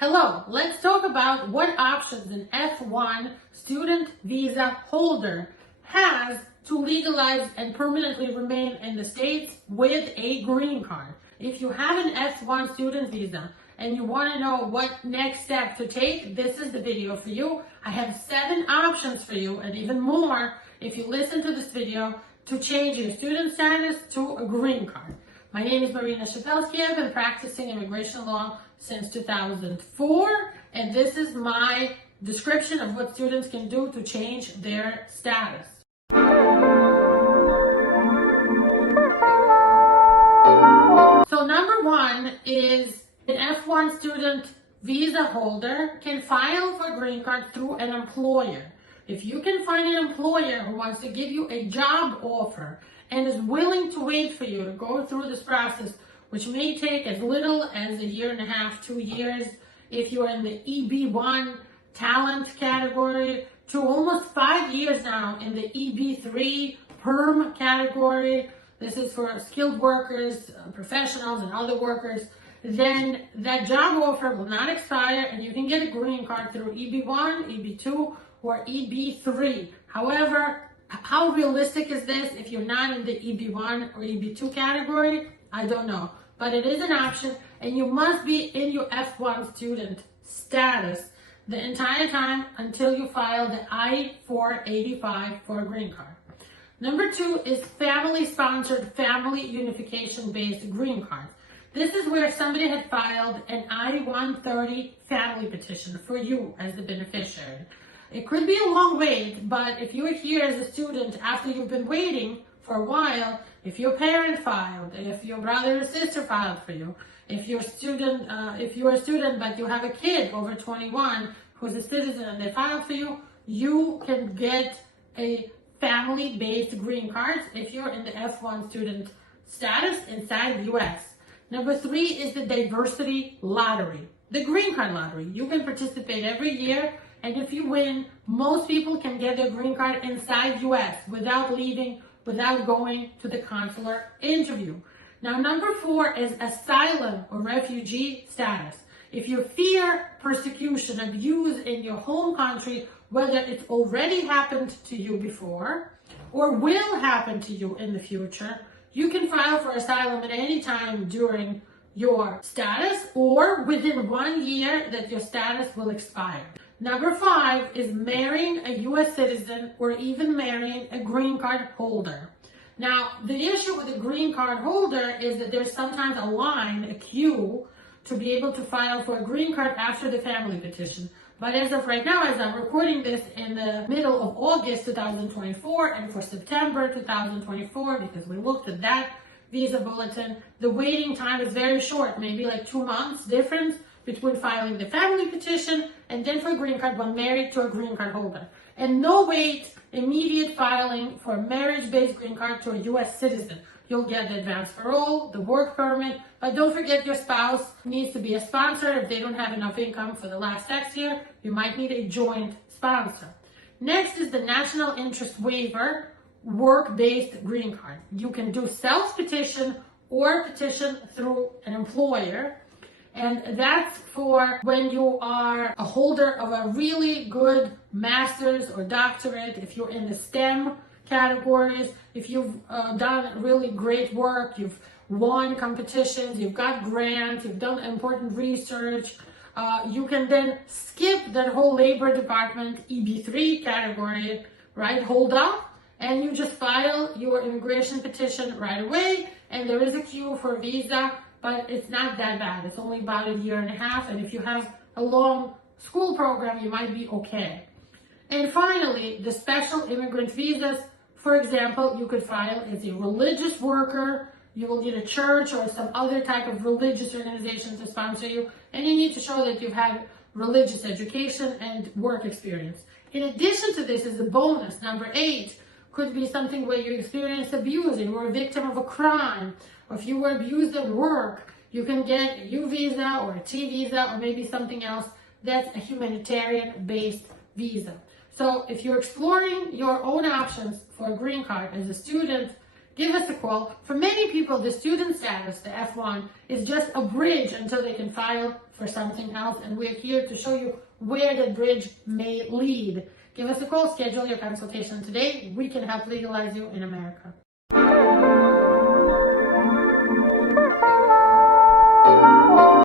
Hello, let's talk about what options an F-1 student visa holder has to legalize and permanently remain in the States with a green card. If you have an F-1 student visa and you want to know what next step to take, this is the video for you. I have 7 options for you and even more if you listen to this video to change your student status to a green card. My name is Shepelsky. I've been practicing immigration law since 2004, and this is my description of what students can do to change their status. So number 1 is an F-1 student visa holder can file for a green card through an employer. If you can find an employer who wants to give you a job offer and is willing to wait for you to go through this process, which may take as little as a year and a half, 2 years, if you're in the EB1 talent category, to almost 5 years now in the EB3 perm category. This is for skilled workers, professionals, and other workers. Then that job offer will not expire and you can get a green card through EB1, EB2, or EB3. However, how realistic is this if you're not in the EB1 or EB2 category? I don't know. But it is an option, and you must be in your F-1 student status the entire time until you file the I-485 for a green card. Number 2 is family-sponsored, family unification-based green cards. This is where somebody had filed an I-130 family petition for you as the beneficiary. It could be a long wait, but if you're here as a student after you've been waiting for a while, if your parent filed, if your brother or sister filed for you, if you're a student but you have a kid over 21 who's a citizen and they filed for you, you can get a family-based green card if you're in the F-1 student status inside the U.S. Number 3 is the diversity lottery, the green card lottery. You can participate every year, and if you win, most people can get their green card inside U.S. without leaving, without going to the consular interview. Now, number 4 is asylum or refugee status. If you fear persecution, abuse in your home country, whether it's already happened to you before or will happen to you in the future, you can file for asylum at any time during your status or within 1 year that your status will expire. Number 5 is marrying a U.S. citizen or even marrying a green card holder. Now, the issue with a green card holder is that there's sometimes a line, a queue, to be able to file for a green card after the family petition. But as of right now, as I'm recording this in the middle of August 2024 and for September 2024, because we looked at that visa bulletin, the waiting time is very short, maybe like 2 months difference between filing the family petition and then for a green card when married to a green card holder. And no wait, immediate filing for a marriage-based green card to a U.S. citizen. You'll get the advance parole, the work permit, but don't forget your spouse needs to be a sponsor. If they don't have enough income for the last tax year, you might need a joint sponsor. Next is the national interest waiver, work-based green card. You can do self-petition or petition through an employer. And that's for when you are a holder of a really good master's or doctorate, if you're in the STEM categories, if you've done really great work, you've won competitions, you've got grants, you've done important research, you can then skip that whole Labor Department EB3 category, right, hold up, and you just file your immigration petition right away, and there is a queue for a visa, but it's not that bad. It's only about a year and a half, and if you have a long school program, you might be okay. And finally, the special immigrant visas. For example, you could file as a religious worker. You will need a church or some other type of religious organization to sponsor you, and you need to show that you've had religious education and work experience. In addition to this is a bonus. Number 8 could be something where you experienced abuse and were a victim of a crime, or if you were abused at work, you can get a U visa or a T visa or maybe something else that's a humanitarian-based visa. So if you're exploring your own options for a green card as a student give us a call. For many people, the student status, the F-1, is just a bridge until they can file for something else, and we're here to show you where the bridge may lead. Give us a call, schedule your consultation today. We can help legalize you in America.